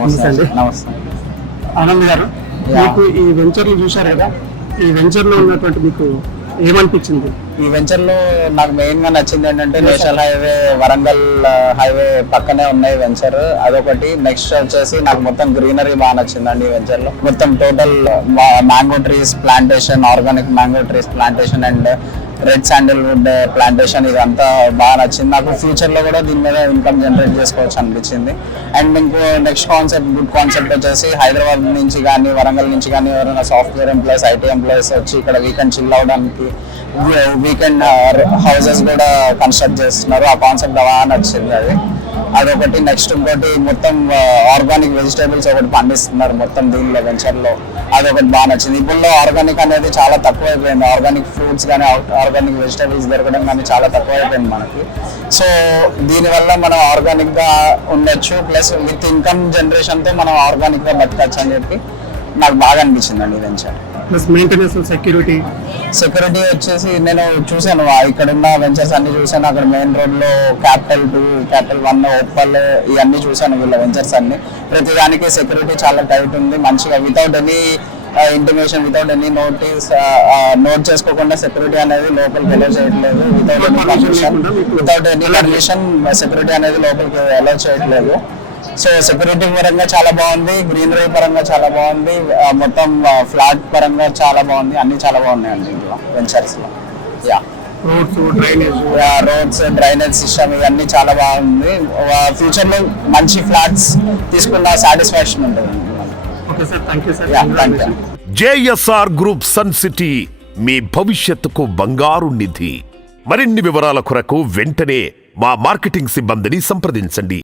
నమస్తే అండి. నమస్తే. ఆనంద్ గారు, మీకు ఈ వెంచర్లు చూశారు కదా, ఈ వెంచర్లో ఉన్నటువంటి మీకు ఏమనిపించింది? ఈ వెంచర్ లో నాకు మెయిన్ గా నచ్చింది ఏంటంటే నేషనల్ హైవే వరంగల్ హైవే పక్కనే ఉన్నాయి వెంచర్, అదొకటి. నెక్స్ట్ వచ్చేసి నాకు మొత్తం గ్రీనరీ బాగా నచ్చిందండి ఈ వెంచర్ లో. మొత్తం total mango trees plantation, organic mango trees plantation and red Sandalwood plantation, ఇదంతా బాగా నచ్చింది నాకు. ఫ్యూచర్ లో కూడా దీని మీద ఇన్కమ్ జనరేట్ చేసుకోవచ్చు అనిపించింది. అండ్ ఇంకో నెక్స్ట్ గుడ్ కాన్సెప్ట్ వచ్చేసి హైదరాబాద్ నుంచి కానీ వరంగల్ నుంచి కానీ ఎవరైనా సాఫ్ట్వేర్ ఎంప్లాయీస్, ఐటీ ఎంప్లాయీస్ వచ్చి ఇక్కడ వీకెండ్ చిల్ అవడానికి వీకెండ్ హౌసెస్ కూడా కన్స్ట్రక్ట్ చేస్తున్నారు. ఆ కాన్సెప్ట్ బాగా నచ్చింది అదొకటి. నెక్స్ట్ ఇంకోటి మొత్తం ఆర్గానిక్ వెజిటేబుల్స్ ఒకటి పండిస్తున్నారు మొత్తం దీనిలో వెంచర్ లో, అదొకటి బాగా నచ్చింది. ఇప్పుడు ఆర్గానిక్ అనేది చాలా తక్కువైపోయింది, ఆర్గానిక్ ఫ్రూట్స్ కానీ ఆర్గానిక్ వెజిటేబుల్స్ దొరకడం కానీ చాలా తక్కువైపోయింది మనకి. సో దీనివల్ల మనం ఆర్గానిక్ గా ఉండొచ్చు, ప్లస్ విత్ ఇన్కమ్ జనరేషన్ తో మనం ఆర్గానిక్ గా బతకచ్చు అని చెప్పి నాకు బాగా అనిపించిందండి ఈ వెంచర్. ప్లస్ మెయింటెనెన్స్, సెక్యూరిటీ వచ్చేసి నేను చూసాను ఇక్కడ ఉన్న వెంచర్స్ అన్ని చూసాను. అక్కడ మెయిన్ రోడ్ లో క్యాపిటల్ 2, క్యాపిటల్ 1, ఓప్పల్ ఇవన్నీ చూసాను వీళ్ళ వెంచర్స్ అన్ని. ప్రతిదానికి సెక్యూరిటీ చాలా టైట్ ఉంది మంచిగా, without any intimation, without any notice, note చేసుకోకుండా సెక్యూరిటీ అనేది లోపలికి అలౌ చేయట్లేదు. వితౌట్ ఎనీ పర్మిషన్ సెక్యూరిటీ అనేది లోపలికి అలౌ చేయట్లేదు. సో సెక్యూరిటీ పరంగా చాలా బాగుంది, గ్రీనరీ పరంగా చాలా బాగుంది, మొత్తం ఫ్లాట్ పరంగా చాలా బాగుంది, అన్ని చాలా బాగున్నాయండి ఇంట్లో వెంచర్స్ లో. రోడ్స్, డ్రైనేజ్ సిస్టమ్ ఇవన్నీ చాలా బాగుంది. ఫ్యూచర్ లో మంచి ఫ్లాట్స్ తీసుకున్న సాటిస్ఫాక్షన్ ఉంటుంది. జేఎస్ఆర్ గ్రూప్ సన్ సిటీ, మీ భవిష్యత్తుకు బంగారు నిధి. మరిన్ని వివరాల కొరకు వెంటనే మా మార్కెటింగ్ సిబ్బందిని సంప్రదించండి.